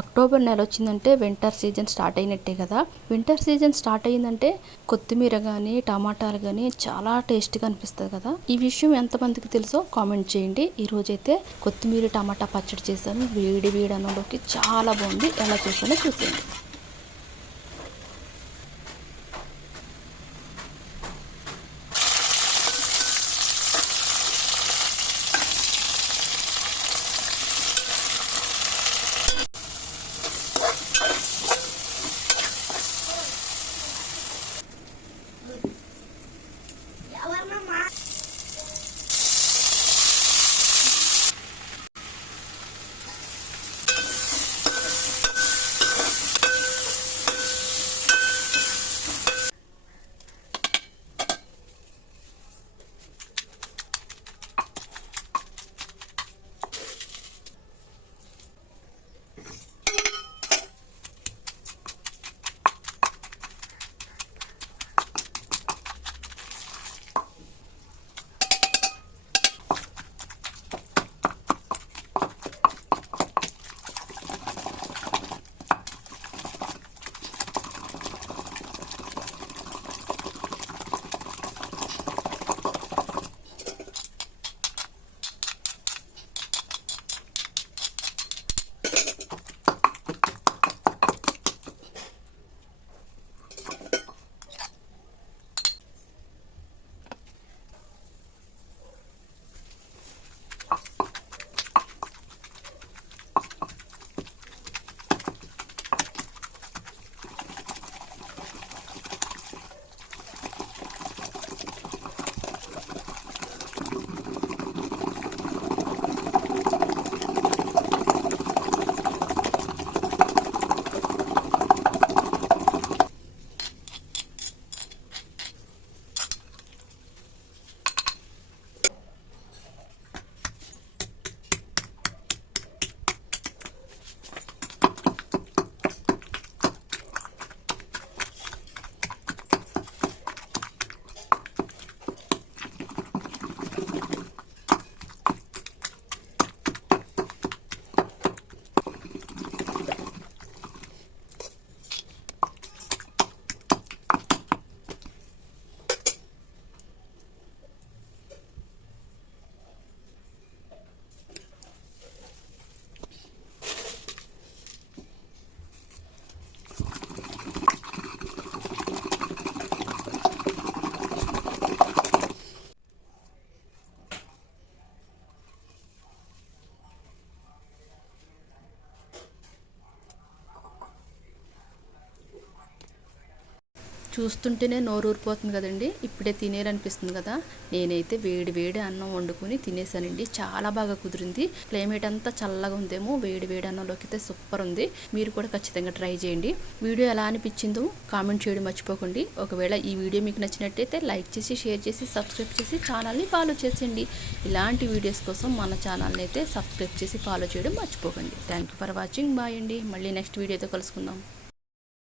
October నెల వచ్చిందంటే winter season start అయినట్టే కదా. వింటర్ సీజన్ స్టార్ట్ అయిందంటే కొత్తిమీర కానీ టమాటాలు కానీ చాలా టేస్ట్గా అనిపిస్తుంది కదా. ఈ విషయం ఎంతమందికి తెలుసో కామెంట్ చేయండి. ఈరోజైతే కొత్తిమీర టమాటా పచ్చడి చేశాను. వేడి వేడి అన్నంలోకి చాలా బాగుంది. ఎలా చేశానో చూసేయండి. చూస్తుంటేనే నోరు ఊరిపోతుంది కదండి. ఇప్పుడే తినేయాలనిపిస్తుంది కదా. నేనైతే వేడి వేడి అన్నం వండుకొని తినేసానండి. చాలా బాగా కుదిరింది. క్లైమేట్ అంతా చల్లగా ఉందేమో. వేడి వేడి అన్నంలోకి అయితే సూపర్ ఉంది. మీరు కూడా ఖచ్చితంగా ట్రై చేయండి. వీడియో ఎలా అనిపించిందో కామెంట్ చేయడం మర్చిపోకండి. ఒకవేళ ఈ వీడియో మీకు నచ్చినట్టయితే లైక్ చేసి, షేర్ చేసి, సబ్స్క్రైబ్ చేసి ఛానల్ని ఫాలో చేసేయండి. ఇలాంటి వీడియోస్ కోసం మన ఛానల్ని అయితే సబ్స్క్రైబ్ చేసి ఫాలో చేయడం మర్చిపోకండి. Thank you for watching. Bye అండి. మళ్ళీ నెక్స్ట్ వీడియోతో కలుసుకుందాం.